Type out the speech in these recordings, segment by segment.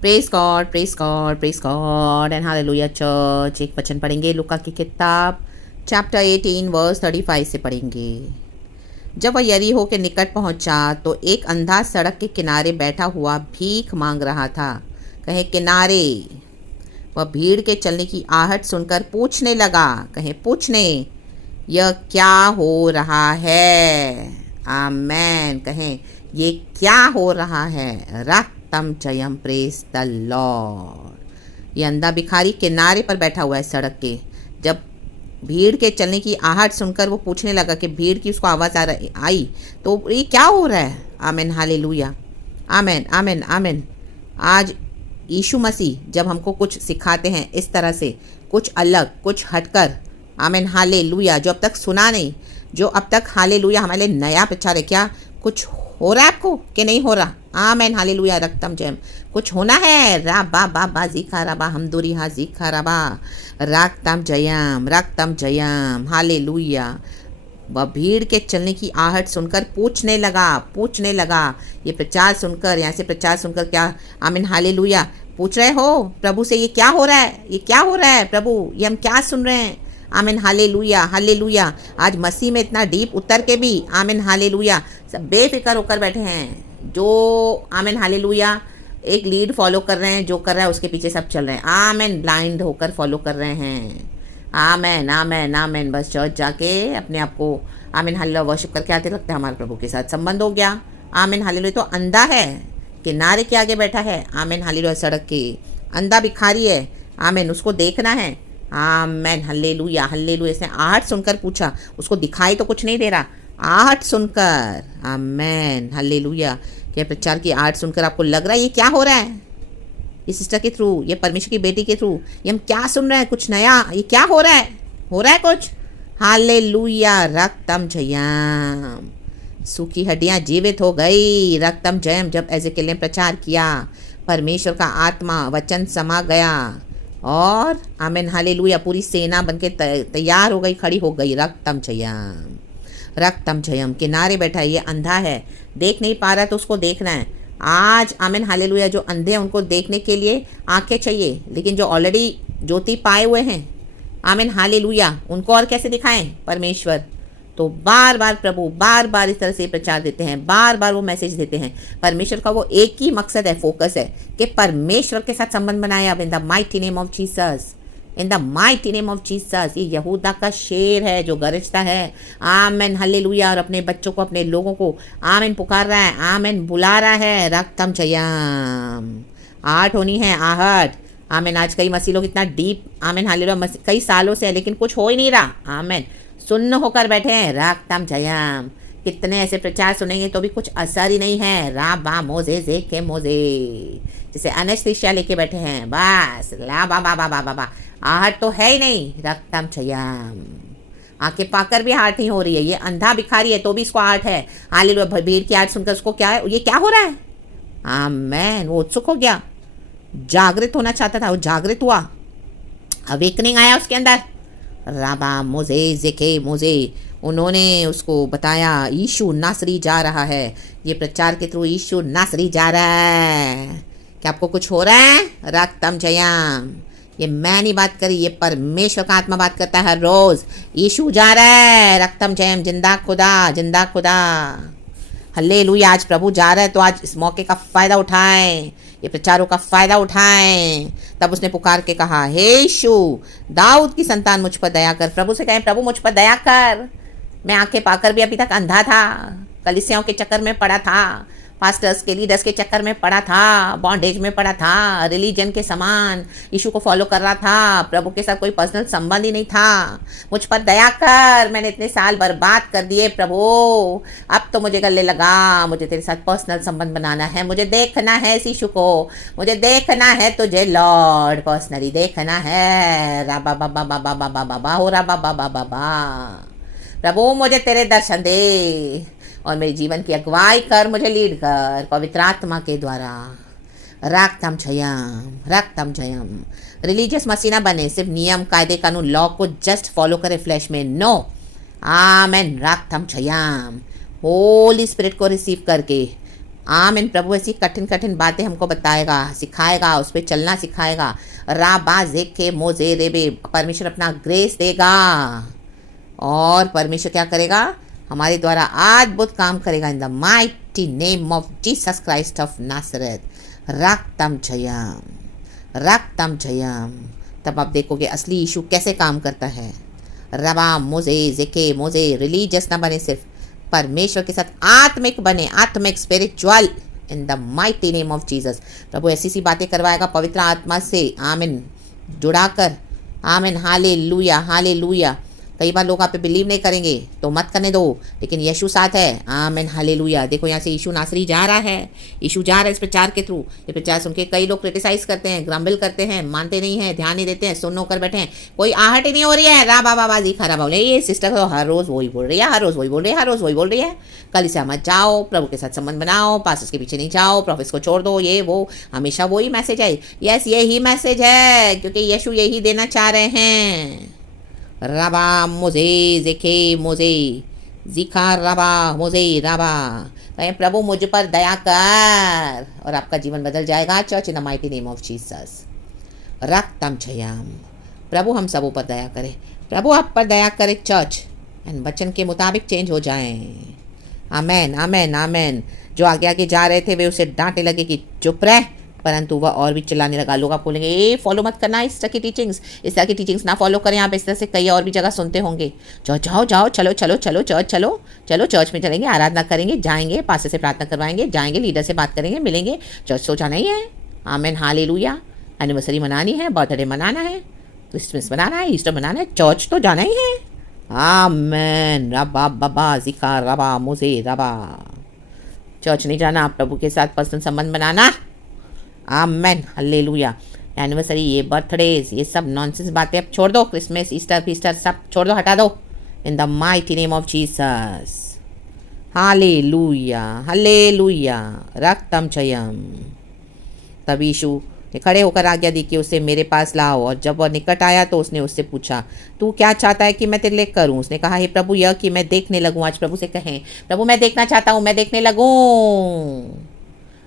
Press God and hallelujah church. एक वचन पढ़ेंगे लूका की किताब चैप्टर 18 वर्स 35 से पढ़ेंगे। जब वह यरीहो के निकट पहुंचा तो एक अंधा सड़क के किनारे बैठा हुआ भीख मांग रहा था। कहे किनारे। वह भीड़ के चलने की आहट सुनकर पूछने लगा। कहे पूछने, यह क्या हो रहा है? आमेन। कहें ये क्या हो रहा है? रक्तम जयम, प्रेज द लॉर्ड। ये अंधा भिखारी किनारे पर बैठा हुआ है सड़क के। जब भीड़ के चलने की आहट सुनकर वो पूछने लगा कि भीड़ की उसको आवाज़ आई तो ये क्या हो रहा है? आमेन, हालेलुया, आमेन आमेन आमेन। आज यीशु मसीह जब हमको कुछ सिखाते हैं इस तरह से, कुछ अलग, कुछ हटकर, आमेन हालेलुया, जो अब तक सुना नहीं, जो अब तक हालेलुया हमारे लिए नया प्रचार है। क्या कुछ हो रहा है आपको कि नहीं हो रहा? आमेन हालेलुया, रक्तम जयम। कुछ होना है। रा बा बा बा जीखा रबा हमदुरी हा जीखा रबा, रक्तम जयम हालेलुया। वह भीड़ के चलने की आहट सुनकर पूछने लगा। ये प्रचार सुनकर, यहाँ से प्रचार सुनकर क्या, आमीन हालेलुया, पूछ रहे हो प्रभु से, ये क्या हो रहा है? ये क्या हो रहा है प्रभु? ये हम क्या सुन रहे हैं? आमीन हालेलुया हालेलुया। आज मसीह में इतना डीप उतर के भी, आमीन हालेलुया, सब बेफिक्र होकर बैठे हैं। जो आमीन हालेलुया एक लीड फॉलो कर रहे हैं, जो कर रहा है उसके पीछे सब चल रहे हैं। आमीन, ब्लाइंड होकर फॉलो कर रहे हैं। आमेन आमेन आमेन। बस चर्च जाके अपने आप को आमीन हालेलुया वर्शिप करके आते, लगता है हमारे प्रभु के साथ संबंध हो गया। आमीन हालेलुया। तो अंधा है, किनारे के आगे बैठा है। आमीन हालेलुया, सड़क के अंधा भिखारी है। आमीन, उसको देखना है। आमीन हालेलुया हालेलुया। इसने आहट सुनकर पूछा, उसको दिखाई तो कुछ नहीं दे रहा, आहट सुनकर। आमीन हालेलुया। क्या प्रचार की आहट सुनकर आपको लग रहा है ये क्या हो रहा है? ये सिस्टर के थ्रू, ये परमेश्वर की बेटी के थ्रू ये हम क्या सुन रहे हैं? कुछ नया, ये क्या हो रहा है? हो रहा है कुछ? हालेलुया, रक्तम जयम। सूखी हड्डियां जीवित हो गई। रक्तम जयम। जब एजेकियेल ने प्रचार किया, परमेश्वर का आत्मा वचन समा गया और आमीन हालेलुया पूरी सेना बनके तैयार हो गई, खड़ी हो गई। रक्तम जयम। किनारे बैठा है, ये अंधा है, देख नहीं पा रहा तो उसको देखना है। आज आमीन हालेलुया, जो अंधे हैं उनको देखने के लिए आंखें चाहिए, लेकिन जो ऑलरेडी ज्योति पाए हुए हैं, आमीन हालेलुया, उनको और कैसे दिखाएं परमेश्वर? तो बार बार प्रभु बार बार इस तरह से प्रचार देते हैं, बार बार वो मैसेज देते हैं। परमेश्वर का वो एक ही मकसद है, फोकस है कि परमेश्वर के साथ संबंध बनाया। इन the mighty name of Jesus, in the mighty name of Jesus. ये यहूदा का शेर है जो गरजता है। Amen hallelujah. और अपने बच्चों को, अपने लोगों को आमेन पुकार रहा है, आमेन बुला रहा है। रक्तम जयम। आहट होनी है, आहट। आमेन। आज कई मसीह लोग इतना डीप, आमेन हालेलुया, कई सालों से है लेकिन कुछ हो ही नहीं रहा। आमेन, सुन्न होकर बैठे हैं। रक्तम जयम। कितने ऐसे प्रचार सुनेंगे तो भी कुछ असर ही नहीं है। राबा मोजे जेके मोजे, जैसे अनस्थिसिया लेके बैठे हैं। बस ला बा बा बा बा बा बा, आहट तो है ही नहीं। रक्तम जयम। आंखें पाकर भी आहट नहीं हो रही है। ये अंधा भिखारी है तो भी इसको आहट है। हालेलुया। भीड़ की आहट सुनकर उसको क्या है, ये क्या हो रहा है? आमेन। वो उत्सुक हो गया, जागृत होना चाहता था, वो जागृत हुआ, अवेकनिंग आया उसके अंदर। राबा मोजे जेके मोजे। उन्होंने उसको बताया यीशु नासरी जा रहा है। ये प्रचार के थ्रू यीशु नासरी जा रहा है। क्या आपको कुछ हो रहा है? रक्तम जयम। ये मैं नहीं बात करी, ये परमेश्वर का आत्मा बात करता है हर रोज। यीशु जा रहा है। रक्तम जयम। जिंदा खुदा, जिंदा खुदा। हल्लेलुया। आज प्रभु जा रहा है तो आज इस मौके का फ़ायदा उठाएं, ये प्रचारों का फ़ायदा उठाएं। तब उसने पुकार के कहा, हे यीशु, दाऊद की संतान, मुझ पर दया कर। प्रभु से कहें, प्रभु मुझ पर दया कर। मैं आंखें पाकर भी अभी तक अंधा था, कलीसियाओं के चक्कर में पड़ा था, पास्टर्स के, लीडर्स के चक्कर में पड़ा था, बॉन्डेज में पड़ा था, रिलीजन के समान यीशु को फॉलो कर रहा था, प्रभु के साथ कोई पर्सनल संबंध ही नहीं था। मुझ पर दया कर, मैंने इतने साल बर्बाद कर दिए प्रभु, अब तो मुझे गले लगा, मुझे तेरे साथ पर्सनल संबंध बनाना है, मुझे देखना है इस यीशु को, मुझे देखना है तुझे लॉर्ड, पर्सनली देखना है। रा बा बा बा बा बा बा बा बा हो रा बा बा बा बा बा। प्रभु मुझे तेरे दर्शन दे और मेरे जीवन की अगुवाई कर, मुझे लीड कर पवित्र आत्मा के द्वारा। रक्तम जयम। रिलीजियस मसीह ना बने, सिर्फ नियम कायदे कानून लॉ को जस्ट फॉलो करे फ्लैश में, नो। आमेन। रक्तम जयम। होली स्पिरिट को रिसीव करके आमीन। प्रभु ऐसी कठिन कठिन बातें हमको बताएगा, सिखाएगा, उस पर चलना सिखाएगा। राबा जेके मोजे रेबे, परमेश्वर अपना ग्रेस देगा और परमेश्वर क्या करेगा, हमारे द्वारा अद्भुत काम करेगा। In the mighty name of Jesus Christ of Nazareth, रक्तम जयम, रक्तम जयम। तब आप देखोगे असली यीशु कैसे काम करता है। रबा मोजे जेके मोजे, रिलीजियस ना बने, सिर्फ परमेश्वर के साथ आत्मिक बने, आत्मिक spiritual, in the mighty name of Jesus. प्रभु ऐसी सी बातें करवाएगा पवित्र आत्मा से, आमिन, जुड़ाकर, आमिन। Hallelujah, hallelujah. कई बार लोग आप पे बिलीव नहीं करेंगे तो मत करने दो, लेकिन यीशु साथ है, आमीन, हालेलुया। देखो यहाँ से यीशु नासरी जा रहा है, यीशु जा रहा है इस प्रचार के थ्रू। ये प्रचार सुन के कई लोग क्रिटिसाइज करते हैं, ग्रम्बल करते हैं, मानते नहीं हैं, ध्यान नहीं देते हैं, सुन होकर बैठे हैं, कोई आहट ही नहीं हो रही है। रा बाबा बाजी खराब हो, ये सिस्टर तो हर रोज़ वही बोल रही है, हर रोज़ वही बोल रही है, हर रोज़ वही बोल रही है। कल इसे मत जाओ, प्रभु के साथ संबंध बनाओ, पास के पीछे नहीं जाओ, प्रोफेस को छोड़ दो, ये वो हमेशा वही मैसेज है। यस, यही मैसेज है, क्योंकि यीशु यही देना चाह रहे हैं। रबा मोजे जेके मोजे, जिखा रबा मोजे रबा। कहें प्रभु मुझ पर दया कर और आपका जीवन बदल जाएगा। Church in the mighty name of Jesus, रक्तम जयम। प्रभु हम सबों पर दया करे, प्रभु आप पर दया करे चर्च, एंड वचन के मुताबिक चेंज हो जाएं। आमेन, आमेन, आमेन। जो आगे आगे जा रहे थे वे उसे डांटने लगे कि चुप रह, परंतु वह और भी चिल्लाने लगा। लोग आप बोलेंगे ए फॉलो मत करना इस तरह की टीचिंग्स, इस तरह की टीचिंग्स ना फॉलो करें। आप इस तरह से कई और भी जगह सुनते होंगे। जाओ जाओ जाओ, चलो चलो चलो चर्च चलो, चलो चर्च में चलेंगे, आराधना करेंगे, जाएंगे, पास्टर से प्रार्थना करवाएंगे, जाएंगे, लीडर से बात करेंगे, मिलेंगे। चर्च तो जाना ही है। आमेन, हालेलुया। एनिवर्सरी मनानी है, बर्थडे मनाना है, क्रिसमस मनाना है, ईस्टर मनाना है, चर्च तो जाना ही है। आमेन। रबा बाबा जिका रबा मुझे रबा। चर्च नहीं जाना, आप प्रभु के साथ पर्सनल संबंध बनाना। आमेन, हालेलुया। एनिवर्सरी, ये बर्थडेज, ये सब नॉनसेंस बातें अब छोड़ दो। क्रिसमस, ईस्टर, फीस्टर सब छोड़ दो, हटा दो, in the mighty name of Jesus. हालेलुया, हालेलुया, रक्तम जयम। तब यीशु ने खड़े होकर आज्ञा दी कि उसे मेरे पास लाओ, और जब वह निकट आया तो उसने उससे पूछा, तू क्या चाहता है कि मैं तेरे लिए करूं? उसने कहा, हे प्रभु, यह कि मैं देखने लगूं। आज प्रभु से कहें, प्रभु मैं देखना चाहता हूं, मैं देखने लगूं।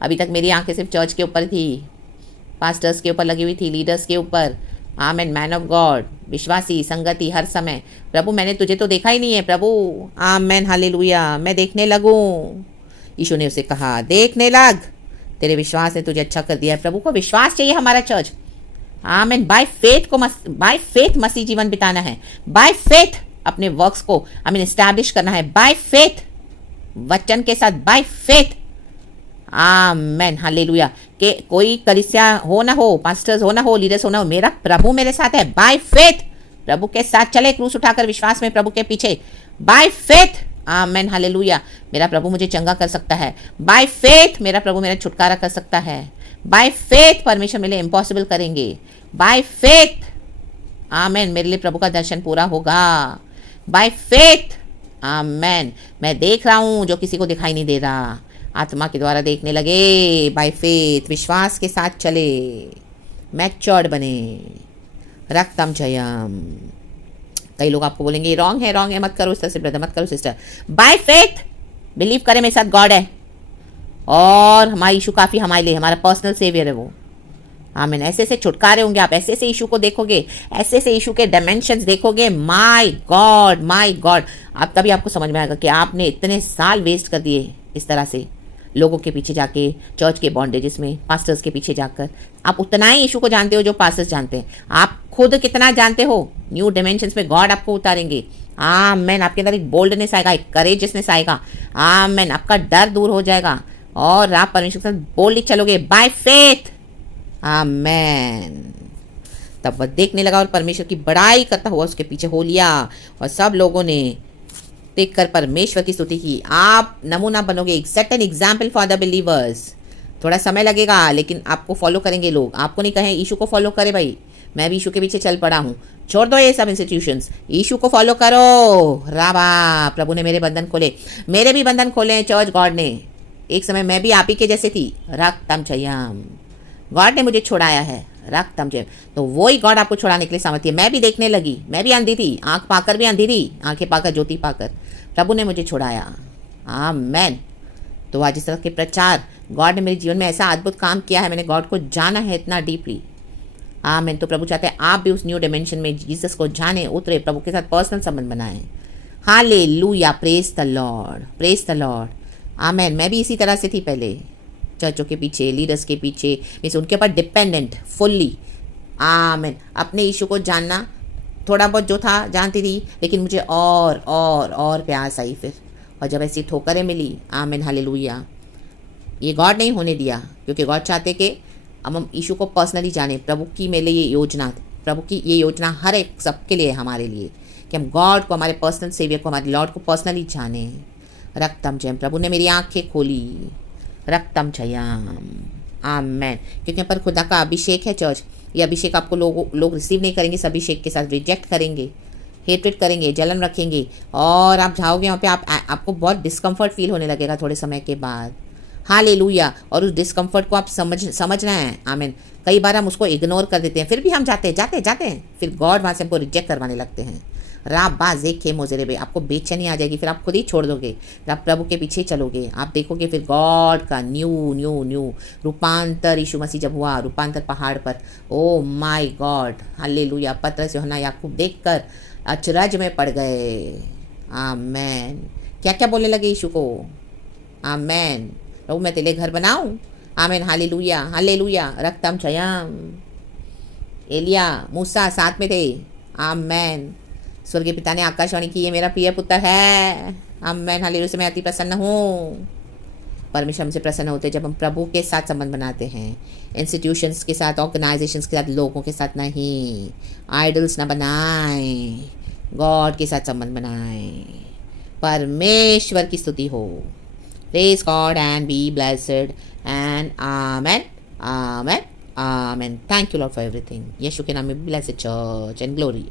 अभी तक मेरी आंखें सिर्फ चर्च के ऊपर थी, पास्टर्स के ऊपर लगी हुई थी, लीडर्स के ऊपर। आमेन, मैन ऑफ गॉड, विश्वासी, संगति हर समय। प्रभु मैंने तुझे तो देखा ही नहीं है प्रभु। आमेन, हालेलुया, मैं देखने लगूं। यीशु ने उसे कहा, देखने लग, तेरे विश्वास ने तुझे अच्छा कर दिया है। प्रभु को विश्वास चाहिए हमारा चर्च। आमेन। बाय फेथ मसीह जीवन बिताना है, बाय फेथ अपने वर्क्स को आमीन एस्टैब्लिश करना है, बाय फेथ, वचन के साथ, बाय फेथ। Amen, hallelujah. कि कोई कलीसिया हो ना हो, पास्टर्स हो ना हो, लीडर्स हो ना हो, मेरा प्रभु मेरे साथ है। बाय फेथ प्रभु के साथ चले, क्रूस उठाकर विश्वास में प्रभु के पीछे, बाय फेथ। Amen, hallelujah. मेरा प्रभु मुझे चंगा कर सकता है, बाय फेथ मेरा प्रभु मेरा छुटकारा कर सकता है, बाय फेथ परमेश्वर मेरे लिए इम्पॉसिबल करेंगे, बाय फेथ। आमेन, मेरे लिए प्रभु का दर्शन पूरा होगा, बाय फेथ। आमेन। मैं देख रहा हूँ जो किसी को दिखाई नहीं दे रहा, आत्मा के द्वारा देखने लगे, बाय फेथ, विश्वास के साथ चले, मैच्योर्ड बने, रक्तम जयम। कई लोग आपको बोलेंगे रॉन्ग है, मत करो इस तरह से ब्रदर, मत करो सिस्टर। बाय फेथ बिलीव करें मेरे साथ गॉड है, और हमारा यीशु काफ़ी हमारे लिए, हमारा पर्सनल सेवियर है वो। आमीन। ऐसे ऐसे छुटकारे होंगे, आप ऐसे ऐसे यीशु को देखोगे, ऐसे ऐसे यीशु के डायमेंशंस देखोगे। My God, my God. आप तभी आपको समझ में आएगा कि आपने इतने साल वेस्ट कर दिए इस तरह से, लोगों के पीछे जाके, चर्च के बॉन्डेजेस में, पास्टर्स के पीछे जाकर। आप उतना ही यीशु को जानते हो जो पास्टर्स जानते हैं। आप खुद कितना जानते हो, न्यू डायमेंशंस में गॉड आपको उतारेंगे। आमेन। आपके अंदर एक बोल्डनेस आएगा, एक करेजनेस आएगा। आमेन। आपका डर दूर हो जाएगा और आप परमेश्वर के साथ बोल्डली चलोगे, बाय फेथ। आमेन। तब वह देखने लगा और परमेश्वर की बड़ाई करता हुआ उसके पीछे हो लिया, और सब लोगों ने देखकर परमेश्वर की स्तुति की। आप नमूना बनोगे, set an example for the believers. थोड़ा समय लगेगा, लेकिन आपको फॉलो करेंगे लोग। आपको नहीं कहें यीशु को फॉलो करे, भाई मैं भी यीशु के पीछे चल पड़ा हूँ, छोड़ दो ये सब इंस्टीट्यूशंस, यीशु को फॉलो करो। राबा, प्रभु ने मेरे बंधन खोले, मेरे भी बंधन खोले चर्च गॉड ने। एक समय मैं भी आप ही के जैसे थी, रक्तम जयम, गॉड ने मुझे छुड़ाया है, रक्तम जयम। तो वही गॉड आपको छुड़ाने के लिए सामर्थ्य है। मैं भी देखने लगी, मैं भी अंधी थी, आंख पाकर भी अंधी थी, आंखें पाकर ज्योति पाकर, प्रभु ने मुझे छुड़ाया। आमेन। तो आज इस तरह के प्रचार, गॉड ने मेरे जीवन में ऐसा अद्भुत काम किया है, मैंने गॉड को जाना है इतना डीपली। आमीन। तो प्रभु चाहते हैं आप भी उस न्यू डिमेंशन में जीसस को जाने, उतरे, प्रभु के साथ पर्सनल संबंध बनाएं। Hallelujah, praise the Lord, praise the Lord. आमीन। मैं भी इसी तरह से थी पहले, चर्चों के पीछे, लीडर्स के पीछे, मीन्स उनके ऊपर डिपेंडेंट फुल्ली। आमीन। अपने यीशु को जानना, थोड़ा बहुत जो था जानती थी, लेकिन मुझे और प्यास आई फिर। और जब ऐसी ठोकरें मिली, आमीन, हालेलुया, ये गॉड नहीं होने दिया, क्योंकि गॉड चाहते कि हम यीशु को पर्सनली जाने। प्रभु की मेरे लिए ये योजना, प्रभु की ये योजना हर एक सबके लिए, हमारे लिए, कि हम गॉड को, हमारे पर्सनल सेवियर को, हमारे लॉर्ड को पर्सनली जाने। रक्तम जयम, प्रभु ने मेरी आंखें खोली। रक्तम जयम, आमेन। क्योंकि पर खुदा का अभिषेक है चर्च। ये अभिषेक आपको लोग रिसीव नहीं करेंगे, इस अभिषेक के साथ रिजेक्ट करेंगे, हेट्रेट करेंगे, जलन रखेंगे, और आप जाओगे वहाँ पे, आपको बहुत डिस्कम्फर्ट फील होने लगेगा थोड़े समय के बाद। हालेलुया। और उस डिस्कम्फर्ट को आप समझना है। आमीन। कई बार हम उसको इग्नोर कर देते हैं, फिर भी हम जाते हैं, फिर गॉड वहाँ से हमको रिजेक्ट करवाने लगते हैं। राबाजे खे मोजेरे बे, आपको बेचैनी आ जाएगी, फिर आप खुद ही छोड़ दोगे, फिर आप प्रभु के पीछे चलोगे। आप देखोगे फिर गॉड का न्यू रूपांतर, यीशु मसीह जब हुआ रूपांतर पहाड़ पर, ओ माय गॉड, हालेलुया। पतरस यूहन्ना याकूब देखकर अचरज में पड़ गए। आमेन। क्या क्या बोलने लगे यीशु को? आमेन। प्रभु मैं तेरे घर बनाऊं। आमेन, हालेलुया, हालेलुया। रक्तम जयम। एलिया, मूसा साथ में थे। आमेन। स्वर्गीय पिता ने आकाशवाणी की, ये मेरा प्रिय पुत्र है। आमेन, हालेलुया, से मैं अति प्रसन्न हूँ। परमेश्वर हमसे प्रसन्न होते हैं जब हम प्रभु के साथ संबंध बनाते हैं, इंस्टीट्यूशंस के साथ, ऑर्गेनाइजेशंस के साथ, लोगों के साथ नहीं। आइडल्स ना बनाएं, गॉड के साथ संबंध बनाएं। परमेश्वर की स्तुति हो। Praise God and be blessed and amen, amen, amen. Thank you lord for everything. यीशु के नाम में ब्लेस्ड चर्च एंड ग्लोरी।